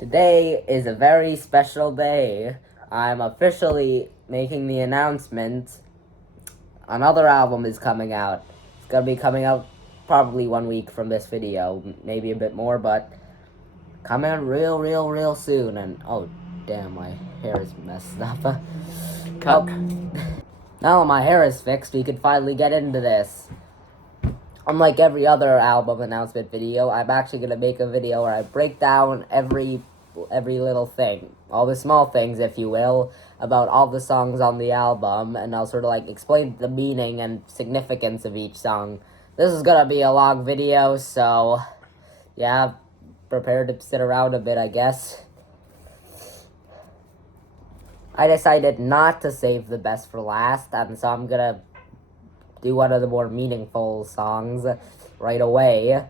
Today is a very special day. I'm officially making the announcement. Another album is coming out. It's gonna be coming out probably 1 week from this video, maybe a bit more, but coming out real soon. And oh, damn, my hair is messed up. Cut. Now my hair is fixed, we can finally get into this. Unlike every other album announcement video, I'm actually gonna make a video where I break down every little thing, all the small things, if you will, about all the songs on the album, and I'll sort of like explain the meaning and significance of each song. This is gonna be a long video, so yeah, prepare to sit around a bit, I guess. I decided not to save the best for last, and so I'm gonna do one of the more meaningful songs right away.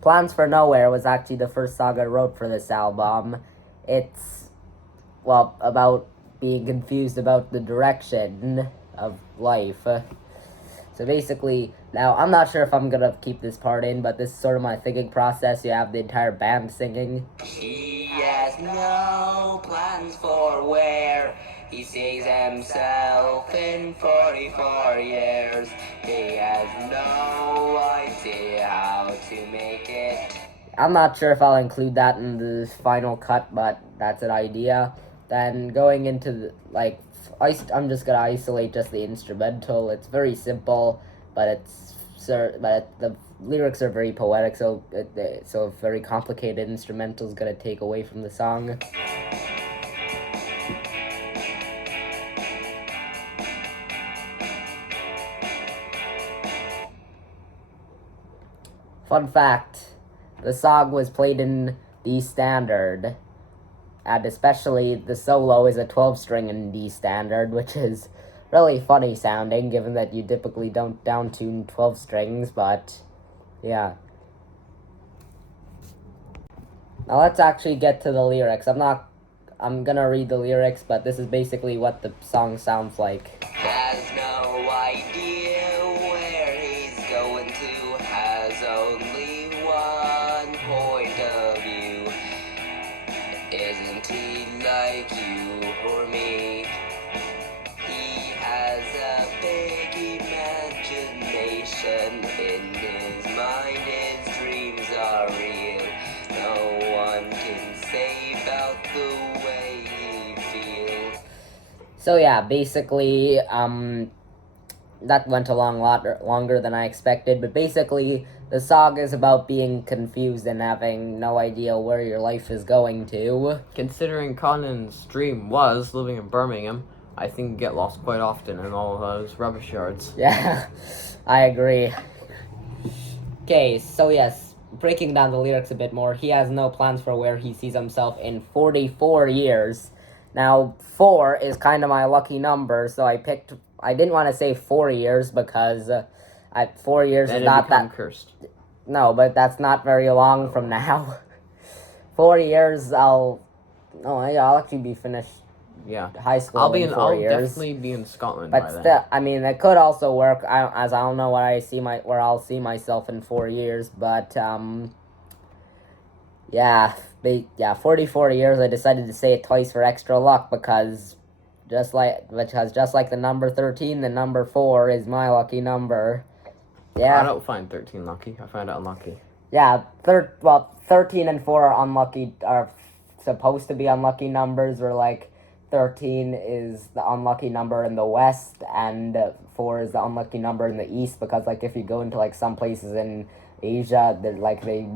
Plans for Nowhere was actually the first song I wrote for this album. It's, well, about being confused about the direction of life. So basically, now I'm not sure if I'm gonna keep this part in, but this is sort of my thinking process. You have the entire band singing. He has no plans for where he sees himself in 44 years. He has no idea how to make it. I'm not sure if I'll include that in the final cut, but that's an idea. Then going into I'm just gonna isolate just the instrumental. It's very simple, but the lyrics are very poetic. So a very complicated instrumental is gonna take away from the song. Fun fact: the song was played in D standard. And especially the solo is a 12-string in D standard, which is really funny sounding, given that you typically don't downtune 12 strings, but yeah. Now let's actually get to the lyrics. I'm gonna read the lyrics, but this is basically what the song sounds like. Has no idea where he's going to, has only one point of view. Isn't he like you or me? He has a big imagination. In his mind his dreams are real. No one can say about the way he feels. So yeah, basically, that went along a lot longer than I expected, but basically, the song is about being confused and having no idea where your life is going to. Considering Conan's dream was living in Birmingham, I think you get lost quite often in all those rubbish yards. Yeah, I agree. Okay, so yes, breaking down the lyrics a bit more, he has no plans for where he sees himself in 44 years. Now, 4 is kind of my lucky number, so I didn't want to say 4 years because 4 years Then is not that cursed. No, but that's not very long from now. 4 years, I'll actually be finished. Yeah, high school. I'll years. Definitely be in Scotland. But by still, then. I mean, it could also work. I don't know where I'll see myself in 4 years. But yeah, 44 years. I decided to say it twice for extra luck because just like the number 13, the number 4 is my lucky number. Yeah. I don't find 13 lucky. I find it unlucky. Yeah, 13 and 4 are supposed to be unlucky numbers, or like 13 is the unlucky number in the West, and 4 is the unlucky number in the East, because like if you go into like some places in Asia, they're like they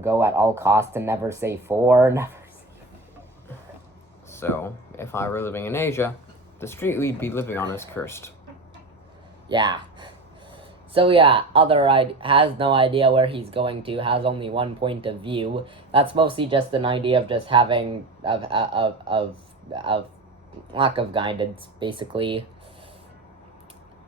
go at all costs to never say 4. So, if I were living in Asia, the street we'd be living on is cursed. Yeah. So yeah, has no idea where he's going to, has only one point of view. That's mostly just an idea of just having of lack of guidance, basically.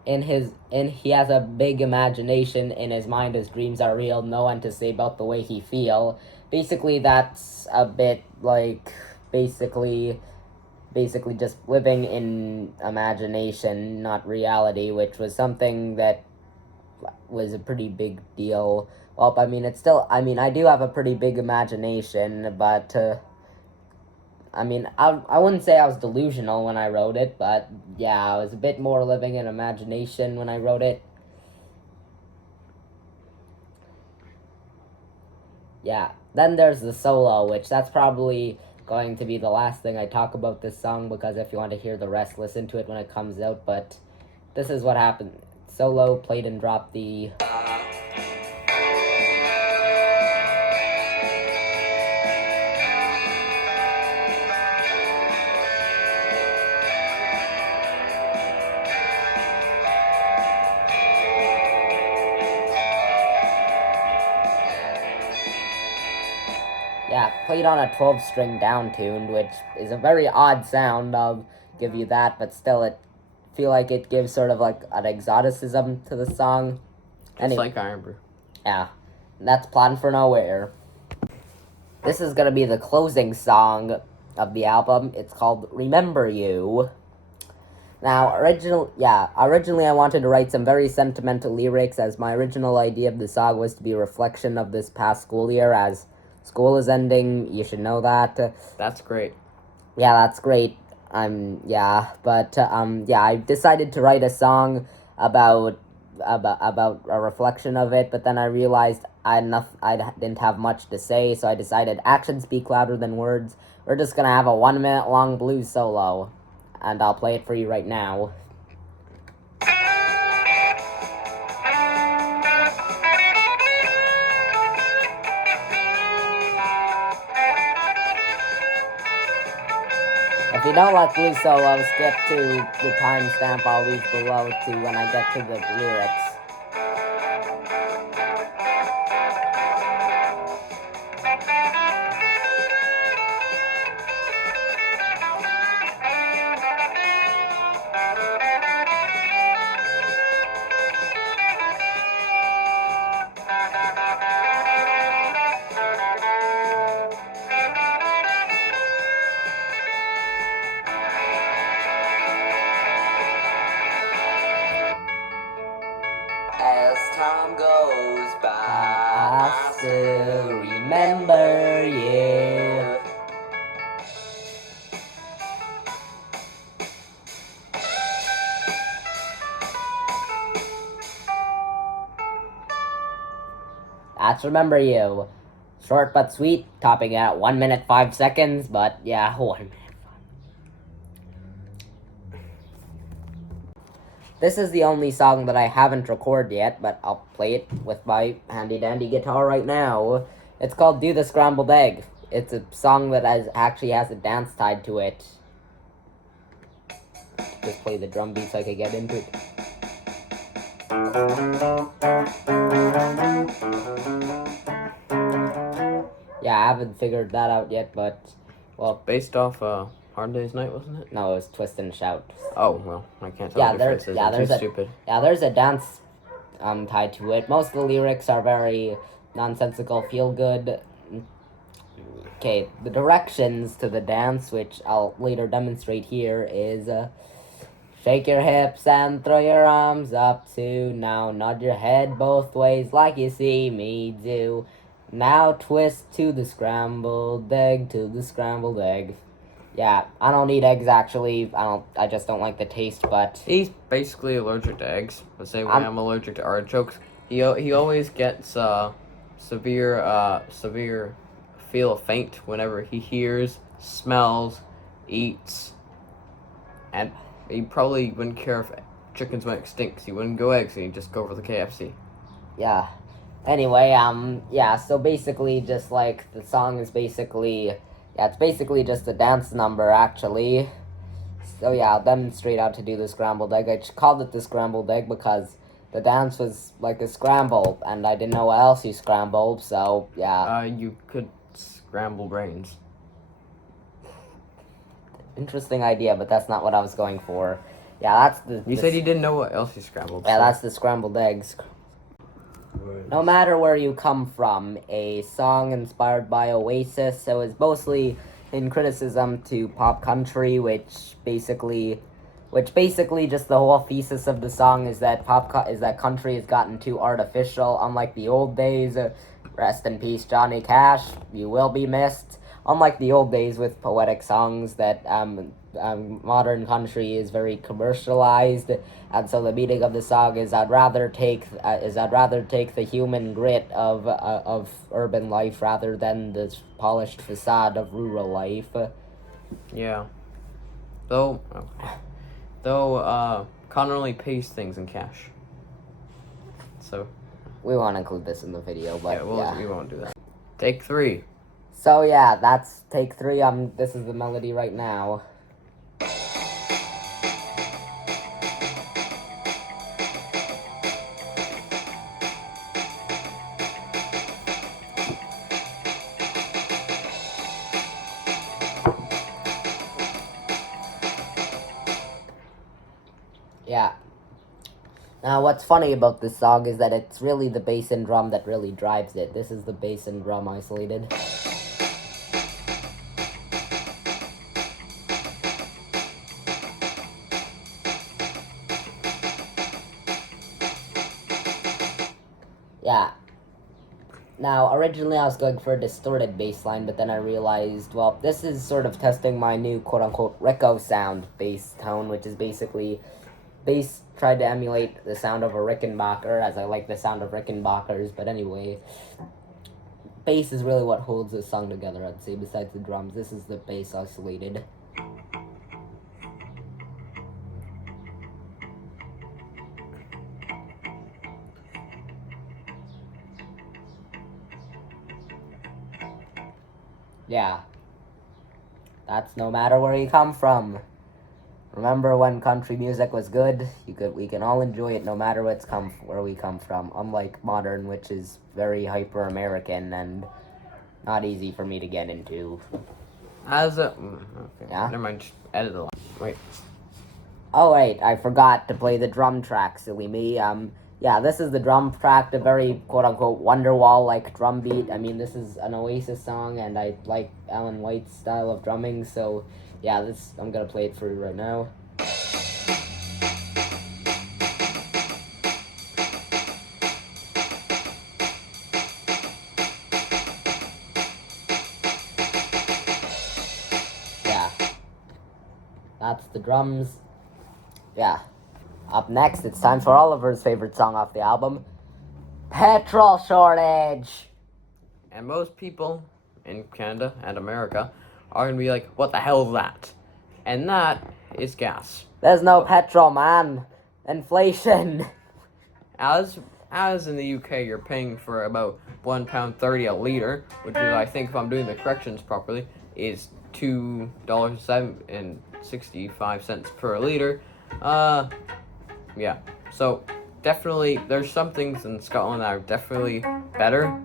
He has a big imagination. In his mind his dreams are real. No one to say about the way he feel. Basically that's a bit like basically just living in imagination, not reality, which was something that was a pretty big deal. Well, I mean, I do have a pretty big imagination, but I mean, I wouldn't say I was delusional when I wrote it, but yeah, I was a bit more living in imagination when I wrote it. Yeah, then there's the solo, which that's probably going to be the last thing I talk about this song, because if you want to hear the rest, listen to it when it comes out, but this is what happened. Solo, played and dropped the... Yeah, played on a 12-string down tuned, which is a very odd sound, I'll give you that, but still, it feel like it gives sort of like an exoticism to the song. Just like Iron Brew. Yeah, that's Plan for Nowhere. This is gonna be the closing song of the album. It's called Remember You. Now, originally I wanted to write some very sentimental lyrics, as my original idea of the song was to be a reflection of this past school year, as school is ending. You should know that. That's great. Yeah, that's great. I decided to write a song about a reflection of it, but then I realized I didn't have much to say, so I decided actions speak louder than words. We're just gonna have a 1 minute long blues solo, and I'll play it for you right now. If you don't like blues solos, skip to the timestamp I'll leave below to when I get to the lyrics. As time goes by, I still remember you. That's Remember You. Short but sweet, topping at 1 minute 5 seconds, but yeah, 1 minute. This is the only song that I haven't recorded yet, but I'll play it with my handy-dandy guitar right now. It's called Do the Scrambled Egg. It's a song that actually has a dance tied to it. Just play the drum beat so I can get into it. Yeah, I haven't figured that out yet, but, well... Based off Hard Day's Night, wasn't it? No, it was Twist and Shout. Oh, well, I can't tell the differences. I'm too stupid. Yeah, there's a dance tied to it. Most of the lyrics are very nonsensical, feel good. Okay, the directions to the dance, which I'll later demonstrate here, is shake your hips and throw your arms up too. Now nod your head both ways like you see me do. Now twist to the scrambled egg, to the scrambled egg. Yeah, I don't eat eggs actually. I just don't like the taste, but He's basically allergic to eggs. The same way I'm allergic to artichokes. He always gets severe feel of faint whenever he hears, smells, eats, and he probably wouldn't care if chickens went extinct. He wouldn't go eggs. He'd just go for the KFC. yeah. Anyway, yeah. So basically, just like the song is basically. Yeah, it's basically just a dance number, actually. So yeah, I'll demonstrate how to do the scrambled egg. I called it the scrambled egg because the dance was like a scramble, and I didn't know what else you scrambled, so yeah. You could scramble brains. Interesting idea, but that's not what I was going for. Yeah, that's the... You said you didn't know what else you scrambled. Yeah, so. that's the scrambled eggs. No matter where you come from, a song inspired by Oasis, so it's mostly in criticism to pop country, which basically just the whole thesis of the song is that country has gotten too artificial, unlike the old days. Rest in peace, Johnny Cash. You will be missed. unlike the old days with poetic songs that modern country is very commercialized, and so the meaning of the song is I'd rather take the human grit of urban life rather than the polished facade of rural life. Yeah. Though Connor only pays things in cash. So We won't include this in the video, but we won't do that. Take 3. So yeah, that's take 3. This is the melody right now. Yeah. Now, what's funny about this song is that it's really the bass and drum that really drives it. This is the bass and drum isolated. Yeah. Now, originally I was going for a distorted bass line, but then I realized, well, this is sort of testing my new quote-unquote Rico sound bass tone, which is basically bass tried to emulate the sound of a Rickenbacker, as I like the sound of Rickenbackers, but anyway, bass is really what holds this song together, I'd say, besides the drums. This is the bass isolated. Yeah. That's no matter where you come from. Remember when country music was good? We can all enjoy it no matter where we come from. Unlike modern, which is very hyper American and not easy for me to get into. Okay. Yeah? Never mind. Just edit the line. Wait. Oh wait, I forgot to play the drum track, silly me. Yeah, this is the drum track, the very quote-unquote Wonderwall-like drum beat. I mean, this is an Oasis song, and I like Alan White's style of drumming, so yeah, I'm gonna play it for you right now. Yeah. That's the drums. Yeah. Up next, it's time for Oliver's favorite song off the album, Petrol Shortage. And most people in Canada and America are going to be like, what the hell is that? And that is gas. There's no petrol, man. Inflation. As in the UK, you're paying for about £1.30 a litre, which is, I think, if I'm doing the corrections properly, is $2.65 per litre. Yeah. So, definitely, there's some things in Scotland that are definitely better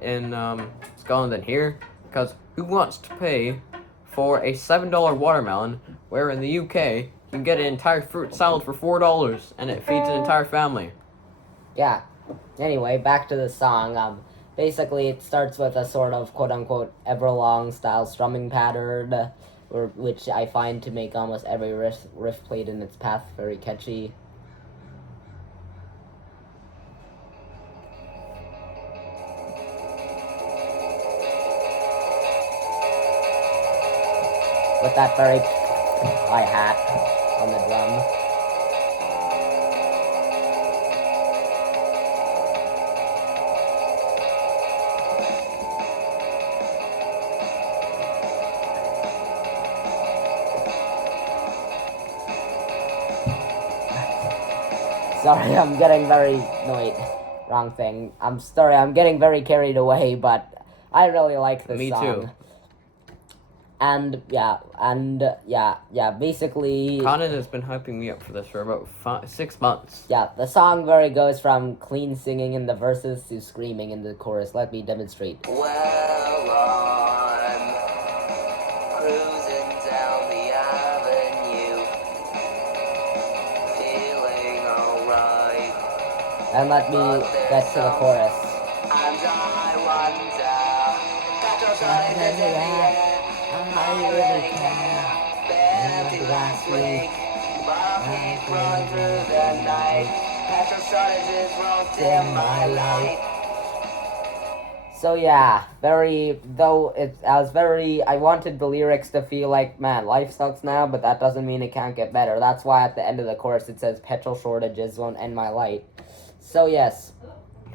in Scotland than here, because who wants to pay for a $7 watermelon, where in the UK, you can get an entire fruit salad for $4, and it feeds an entire family. Yeah. Anyway, back to the song. Basically, it starts with a sort of quote-unquote Everlong style strumming pattern, which I find to make almost every riff played in its path very catchy. With that very hi-hat on the drum. Sorry, I'm getting wrong thing. I'm sorry, I'm getting very carried away, but I really like this song. Me too. And basically, Conan has been hyping me up for this for about 6 months. Yeah, the song goes from clean singing in the verses to screaming in the chorus. Let me demonstrate. Well, I'm cruising down the avenue, feeling alright. And let me get to the chorus. And I wonder, petrol shortage is in the air. I really care. Been empty last week, but I'll keep rolling through the night. Petrol shortages won't dim my light. So yeah, I wanted the lyrics to feel like, man, life sucks now, but that doesn't mean it can't get better. That's why at the end of the chorus it says, petrol shortages won't end my light. So yes.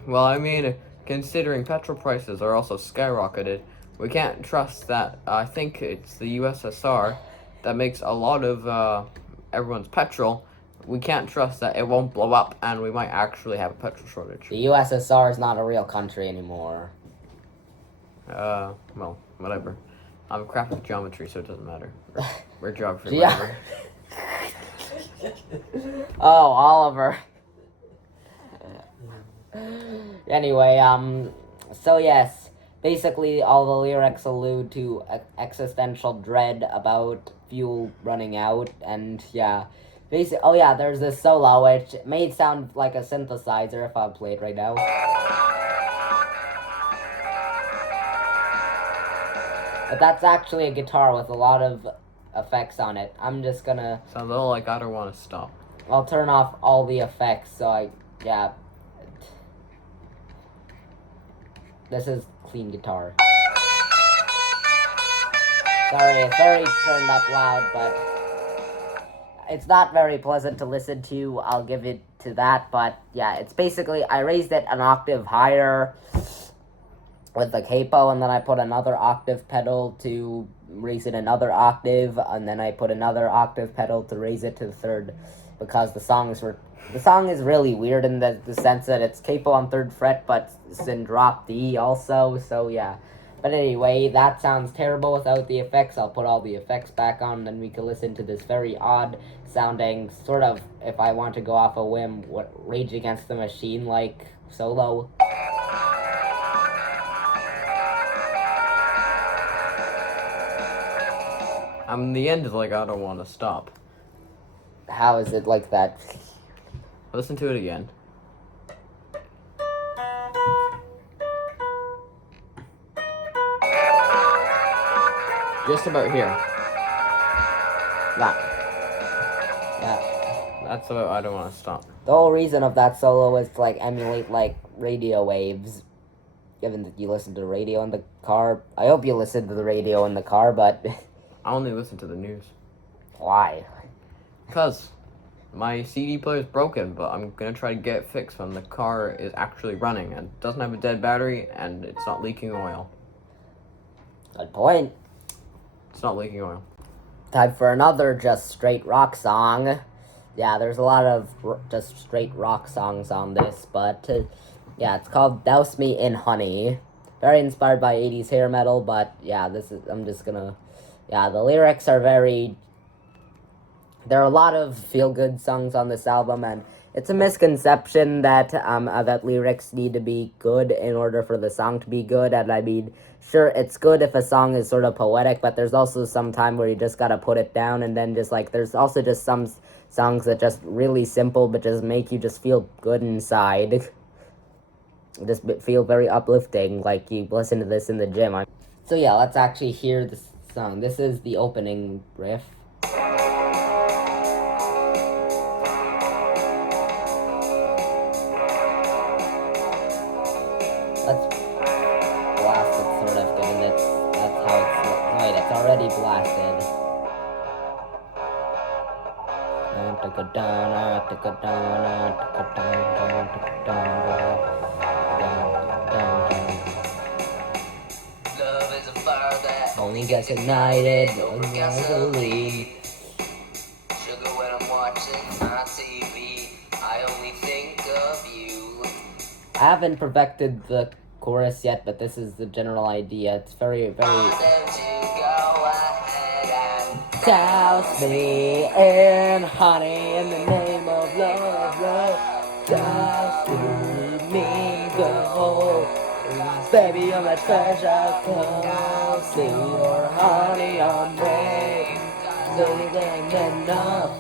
Well, I mean, considering petrol prices are also skyrocketed, we can't trust that. I think it's the USSR that makes a lot of everyone's petrol. We can't trust that it won't blow up and we might actually have a petrol shortage. The USSR is not a real country anymore. Well, whatever. I'm crap at geometry, so it doesn't matter. Or geography, Yeah. whatever. Oh, Oliver. Anyway, so yes, basically all the lyrics allude to existential dread about fuel running out, and yeah, oh yeah, there's this solo which may sound like a synthesizer if I play it right now. But that's actually a guitar with a lot of effects on it. I'm just gonna... Sounds a little like I don't want to stop. I'll turn off all the effects, so yeah. This is clean guitar. Sorry, it's very turned up loud, but it's not very pleasant to listen to. I'll give it to that, but yeah, it's basically, I raised it an octave higher with the capo, and then I put another octave pedal to raise it another octave, and then I put another octave pedal to raise it to the third, because the song is really weird in the sense that it's capo on 3rd fret, but it's in drop D also, so yeah. But anyway, that sounds terrible without the effects. I'll put all the effects back on, and then we can listen to this very odd sounding, sort of, if I want to go off a whim, Rage Against the Machine like solo. The end is like I don't want to stop. How is it like that? Listen to it again. Just about here. That. That's about I don't want to stop. The whole reason of that solo is to like emulate like radio waves. Given that you listen to the radio in the car. I hope you listen to the radio in the car, but I only listen to the news. why? Because my CD player is broken, but I'm going to try to get it fixed when the car is actually running and doesn't have a dead battery and it's not leaking oil. Good point. It's not leaking oil. Time for another just straight rock song. Yeah, there's a lot of just straight rock songs on this, but yeah, it's called Douse Me in Honey. Very inspired by 80s hair metal, but yeah, the lyrics are there are a lot of feel-good songs on this album, and it's a misconception that that lyrics need to be good in order for the song to be good, and I mean, sure, it's good if a song is sort of poetic, but there's also some time where you just gotta put it down, and then just like, there's also just some songs that just really simple, but just make you just feel good inside. Just feel very uplifting, like you listen to this in the gym. So yeah, let's actually hear this song. This is the opening riff. Let's blast it, sort of, given that's how it's... Wait, it's already blasted. Love is a fire that Only gets ignited when gasoline. Sugar when I'm watching my TV, I only think of you. I haven't perfected the chorus yet, but this is the general idea. It's very, very... Want them to go ahead and Douse me in honey in the name of love, love. Douse me, go. Baby, you're my treasure, come see your honey on me. Enough.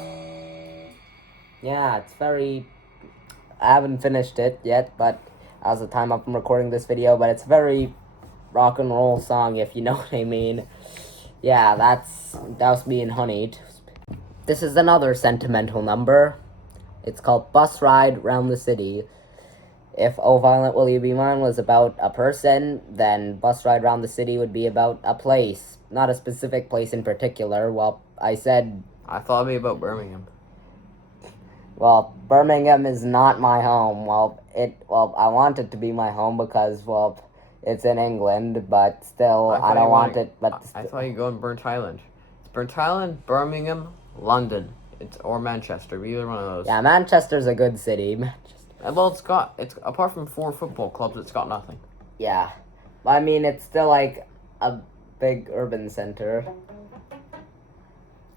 Yeah, it's very... I haven't finished it yet, but as the time I'm recording this video, but it's a very rock and roll song, if you know what I mean. Yeah, that's Douse Me in Honey. This is another sentimental number. It's called Bus Ride Round the City. If Oh Violent Will You Be Mine was about a person, then Bus Ride Around the City would be about a place. Not a specific place in particular. Well, I said, I thought it'd be about Birmingham. well, Birmingham is not my home. Well, I want it to be my home because, well, it's in England, but still, I don't want it, but... I thought you'd go in Burnt Island. It's Burnt Island, Birmingham, London. Or Manchester, either one of those. Yeah, Manchester's a good city. Well, it's apart from 4 football clubs, it's got nothing. Yeah. I mean, it's still like a big urban center.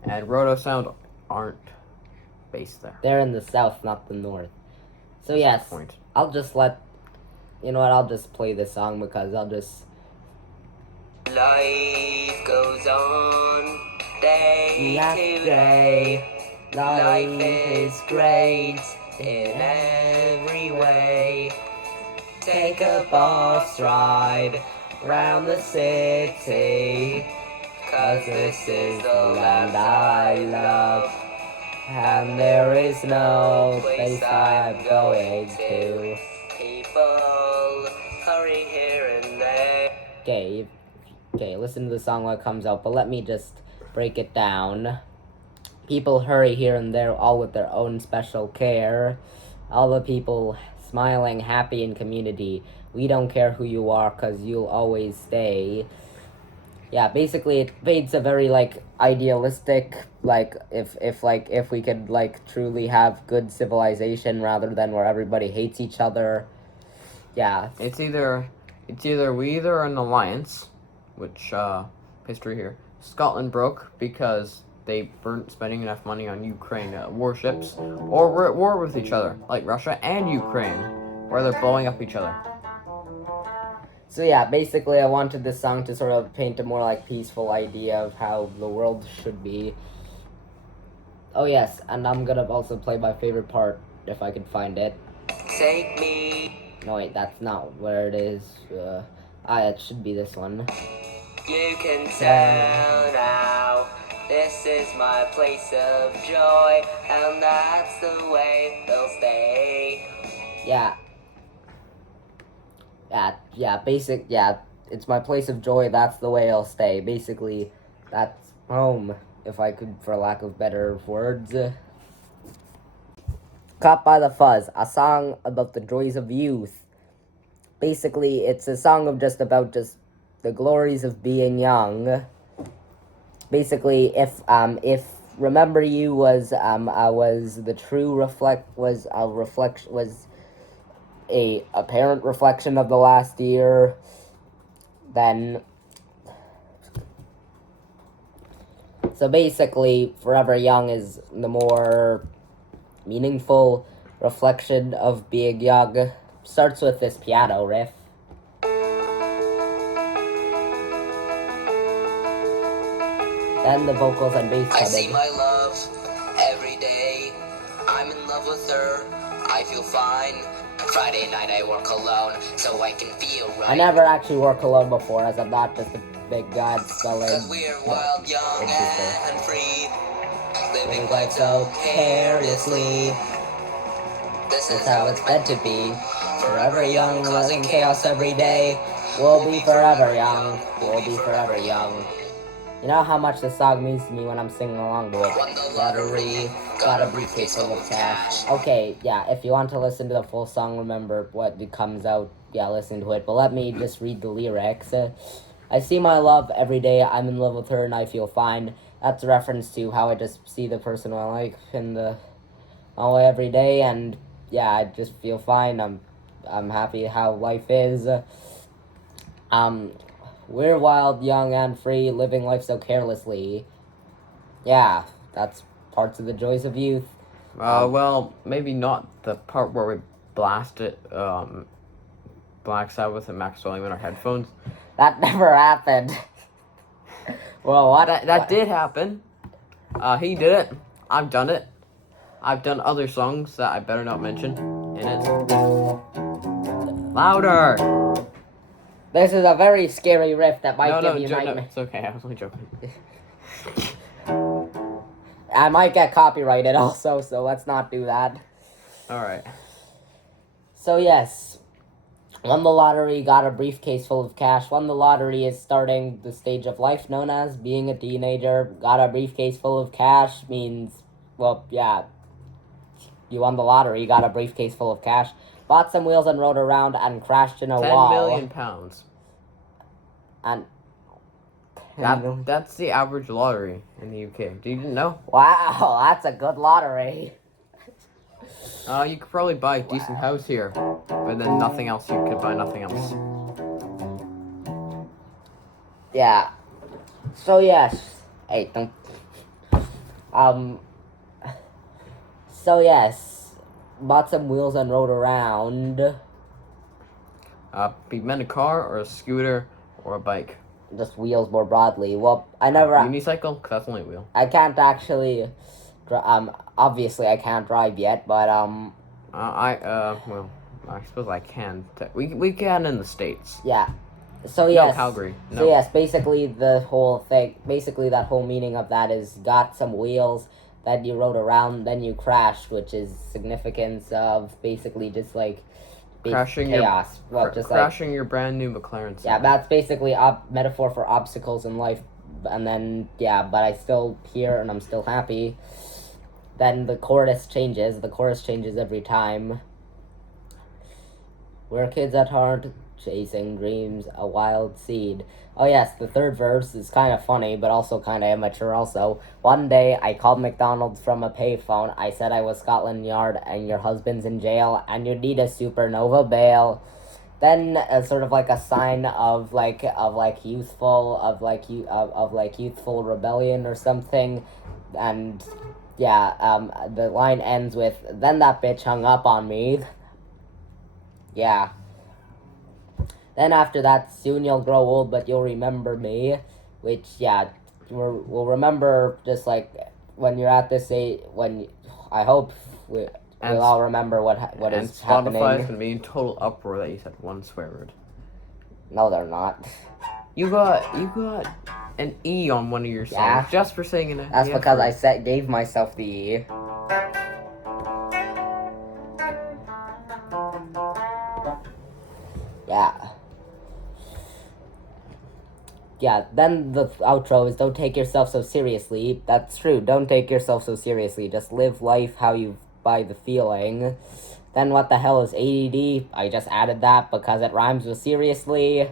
And Roto Sound aren't based there. They're in the south, not the north. So yes, Point. I'll just you know what, I'll just play this song because I'll just... Life goes on day to day. day. Life is great in every way. Take a bus ride round the city, 'cause this is the land I love, and there is no place I'm going to. People hurry here and there. Okay, listen to the song when it comes out, but let me just break it down. People hurry here and there, all with their own special care. All the people smiling, happy in community. We don't care who you are, 'cause you'll always stay. Yeah, basically it paints a very, like, idealistic, like, if we could, like, truly have good civilization rather than where everybody hates each other. Yeah. It's either we either are an alliance, which history here. Scotland broke because they weren't spending enough money on Ukraine warships, or we're at war with each other, like Russia and Ukraine, where they're blowing up each other. So yeah, basically I wanted this song to sort of paint a more like peaceful idea of how the world should be. Oh yes, and I'm gonna also play my favorite part, if I can find it. Take me. No wait, that's not where it is. It should be this one. You can tell now, this is my place of joy, and that's the way they'll stay. Yeah, it's my place of joy, that's the way I'll stay. Basically, that's home, if I could, for lack of better words. Caught by the Fuzz, a song about the joys of youth. Basically, it's a song of just the glories of being young. Basically, if Remember You was the true was a apparent reflection of the last year, then so basically Forever Young is the more meaningful reflection of being young. Starts with this piano riff. Then the vocals and bass come I in. see my love every day. I'm in love with her. I feel fine. Friday night I work alone, so I can feel right. I never actually worked alone before, as I'm not just a big god spelling. 'Cause we're wild, young, and free. Living life so so carelessly. This is how it's meant to be. Forever young, causing chaos every day. We'll be forever young. We'll be forever young. You know how much this song means to me when I'm singing along to it. Won the lottery, got a briefcase full of cash. Okay, yeah, if you want to listen to the full song, remember what it comes out, yeah, listen to it. But let me just read the lyrics. I see my love every day, I'm in love with her and I feel fine. That's a reference to how I just see the person I like in the hallway every day, and yeah, I just feel fine. I'm happy how life is. We're wild, young, and free, living life so carelessly. Yeah, that's parts of the joys of youth. Well, maybe not the part where we blast it, Black Sabbath and Maxwell in our headphones. That never happened. Well, what? That did happen. He did it. I've done it. I've done other songs that I better not mention in it. Louder! This is a very scary riff that might give you no, nightmares. it's okay. I was only joking. I might get copyrighted also, so let's not do that. All right. So yes, won the lottery, got a briefcase full of cash. Won the lottery is starting the stage of life known as being a teenager. Got a briefcase full of cash means, well, yeah, you won the lottery, got a briefcase full of cash. Bought some wheels and rode around and crashed in a 10 wall. million pounds. And That's the average lottery in the UK. Do you know? wow, that's a good lottery. You could probably buy a decent house here, but then nothing else. You could buy nothing else. Yeah. So yes. Hey, don't. So yes, bought some wheels and rode around. Be meant a car or a scooter or a bike. Just wheels more broadly. Well, I never. Unicycle? 'Cause that's only a wheel. I can't actually. Obviously I can't drive yet, but well, I suppose I can. We can in the States. Yeah. So yes. No, Calgary. No. So yes, basically the whole thing, basically that whole meaning of that is got some wheels, then you rode around, then you crashed, which is significance of basically just like Crashing chaos. Crashing your brand new McLaren. Yeah, that's basically metaphor for obstacles in life, and then yeah, but I still here and I'm still happy. Then the chorus changes. The chorus changes every time. We're kids at heart, chasing dreams, a wild seed. Oh yes, the third verse is kind of funny, but also kind of immature also. One day, I called McDonald's from a payphone. I said I was Scotland Yard, and your husband's in jail, and you need a supernova bail. Then, sort of like a sign of youthful rebellion or something, and yeah, the line ends with, then that bitch hung up on me. Yeah. Then after that, soon you'll grow old, but you'll remember me. Which, yeah, we'll remember just like when you're at this age. I hope we'll all remember what is happening. And Spotify's gonna be in total uproar that you said one swear word. No, they're not. You got an E on one of your songs just for saying it. That's because I gave myself the E. Yeah, then the outro is don't take yourself so seriously. That's true, don't take yourself so seriously. Just live life how you by the feeling. Then what the hell is ADD? I just added that because it rhymes with seriously.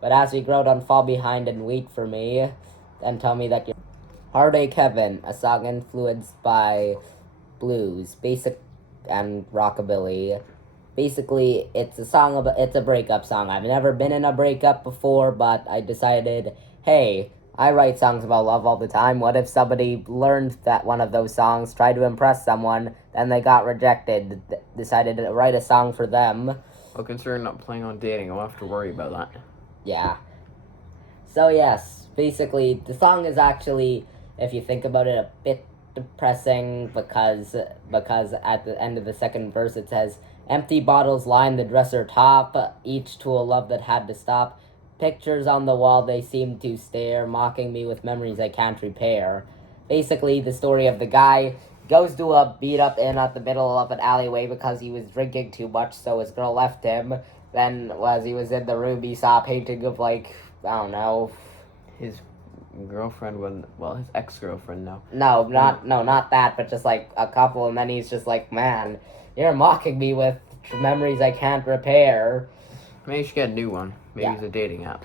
But as we grow, don't fall behind and wait for me. Then tell me that you're... Heartache Heaven, a song influenced by blues, basic and rockabilly. Basically, it's a breakup song. I've never been in a breakup before, but I decided, hey, I write songs about love all the time. What if somebody learned that one of those songs, tried to impress someone, then they got rejected, decided to write a song for them. Well, considering not planning on dating, I won't have to worry about that. Yeah. So yes, basically, the song is actually, if you think about it, a bit depressing because at the end of the second verse it says, empty bottles line the dresser top, each to a love that had to stop. Pictures on the wall, they seem to stare, mocking me with memories I can't repair. Basically, the story of the guy goes to a beat-up inn at the middle of an alleyway because he was drinking too much, so his girl left him. Then, as he was in the room, he saw a painting of, like, I don't know... His girlfriend his ex-girlfriend now. No, not that, but just, like, a couple, and then he's just like, man... You're mocking me with memories I can't repair. Maybe you should get a new one. Maybe it's a dating app.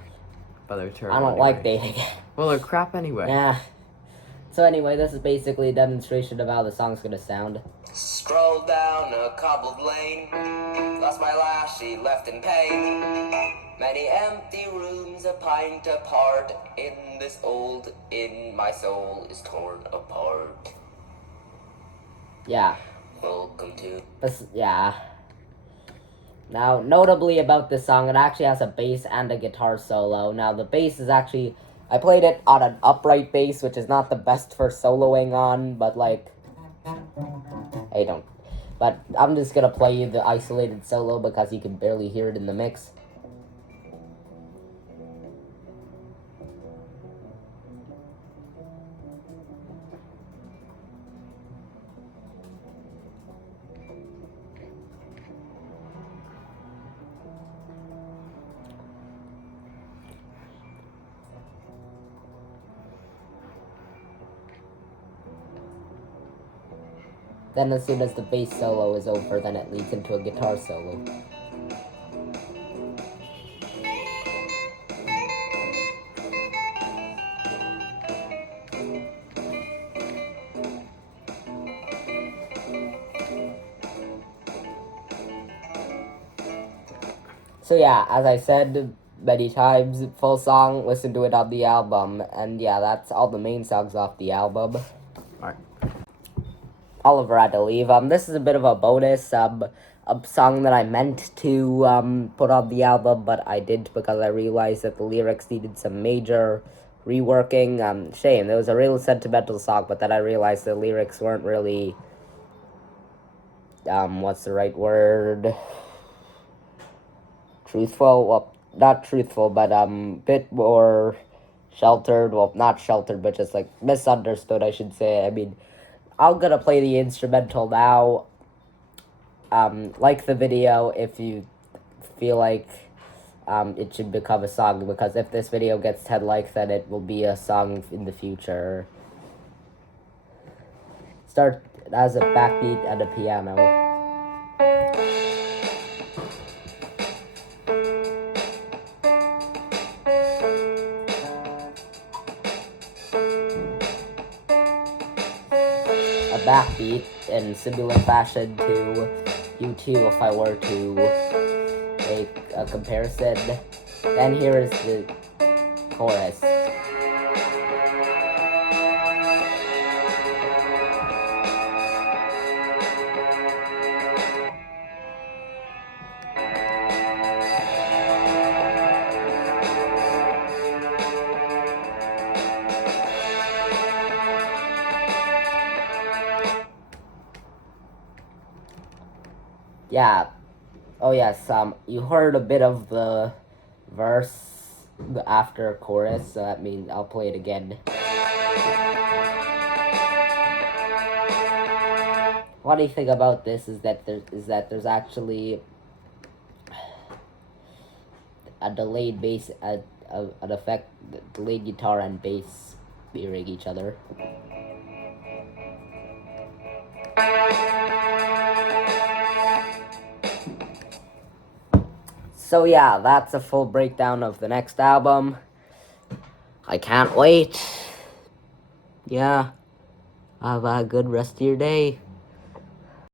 But they're terrible. I don't like dating. Well, they're crap anyway. Yeah. So anyway, this is basically a demonstration of how the song's gonna sound. Strolled down a cobbled lane, lost my lass, she left in pain. Many empty rooms, a pint apart. In this old inn, my soul is torn apart. Yeah. Welcome to... Yeah. Now, notably about this song, it actually has a bass and a guitar solo. Now, the bass is actually... I played it on an upright bass, which is not the best for soloing on, but, like... Hey, don't... But I'm just gonna play you the isolated solo because you can barely hear it in the mix. Then as soon as the bass solo is over, then it leads into a guitar solo. So yeah, as I said many times, full song, listen to it on the album. And yeah, that's all the main songs off the album. Alright. Oliver had to leave. This is a bit of a bonus, a song that I meant to put on the album, but I didn't because I realized that the lyrics needed some major reworking. Shame. It was a real sentimental song, but then I realized the lyrics weren't really, what's the right word? Truthful? Well, not truthful, but, bit more sheltered. Well, not sheltered, but just, like, misunderstood, I should say. I mean, I'm gonna play the instrumental now. Like the video if you feel like it should become a song, because if this video gets 10 likes, then it will be a song in the future. Start as a backbeat and a piano. A backbeat in similar fashion to U2 if I were to make a comparison. Then here is the chorus. Yeah. Oh yes, you heard a bit of the verse after chorus, so that means I'll play it again. Funny thing about this is that there's actually a delayed bass, an effect, delayed guitar and bass mirroring each other. So yeah, that's a full breakdown of the next album. I can't wait. Yeah. Have a good rest of your day.